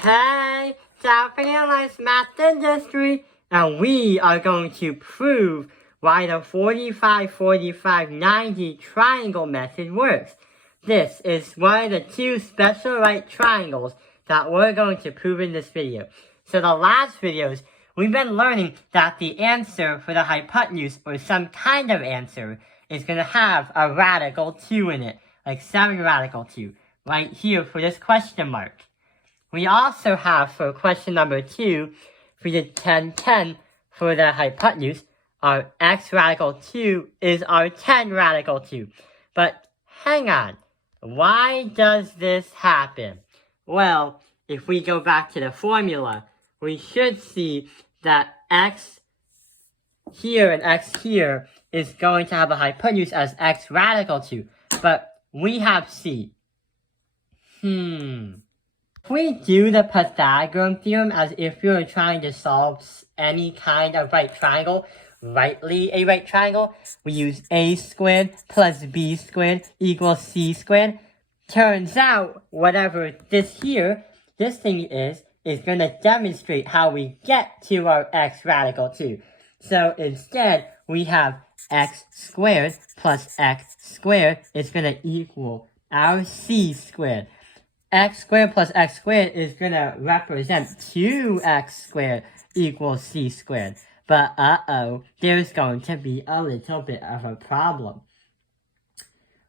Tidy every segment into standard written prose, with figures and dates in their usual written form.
Hey, Japanese Analyzed Math Industry, and we are going to prove why the 45-45-90 triangle method works. This is one of the two special right triangles that we're going to prove in this video. So the last videos, we've been learning that the answer for the hypotenuse, or some kind of answer, is going to have a radical 2 in it, like 7 radical 2, right here for this question mark. We also have, for question number 2, for the 10, for the hypotenuse, our x radical 2 is our 10 radical 2. But hang on, why does this happen? Well, if we go back to the formula, we should see that x here and x here is going to have a hypotenuse as x radical 2. But we have c. If we do the Pythagorean theorem as if we were trying to solve any kind of right triangle, rightly a right triangle, we use a squared plus b squared equals c squared. Turns out, whatever this thing is going to demonstrate how we get to our x radical 2. So instead, we have x squared plus x squared is going to equal our c squared. X squared plus x squared is going to represent 2x squared equals c squared. But there's going to be a little bit of a problem.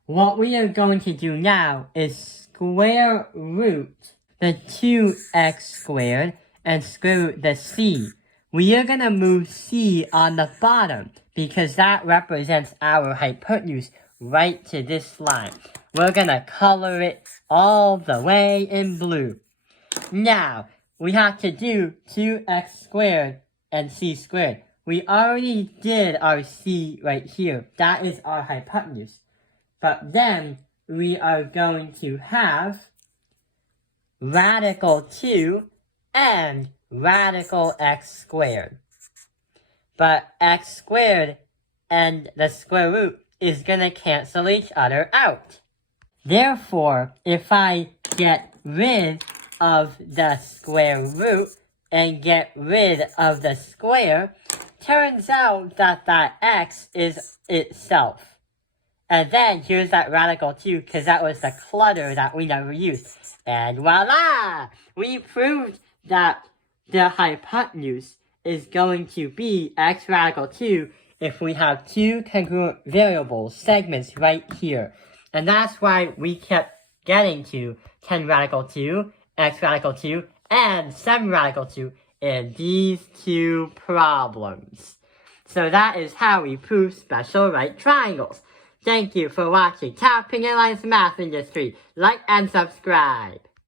What we are going to do now is square root the 2x squared and square root the c. We are going to move c on the bottom because that represents our hypotenuse right to this line. We're going to color it all the way in blue. Now, we have to do 2x squared and c squared. We already did our c right here. That is our hypotenuse. But then, we are going to have radical 2 and radical x squared. But x squared and the square root is going to cancel each other out. Therefore, if I get rid of the square root and get rid of the square, turns out that that x is itself. And then here's that radical 2 because that was the clutter that we never used. And voila! We proved that the hypotenuse is going to be x radical 2 if we have two congruent variables, segments right here. And that's why we kept getting to 10 radical 2, x radical 2, and 7 radical 2 in these two problems. So that is how we prove special right triangles. Thank you for watching Japanese Analyzed Math Industry. Like and subscribe.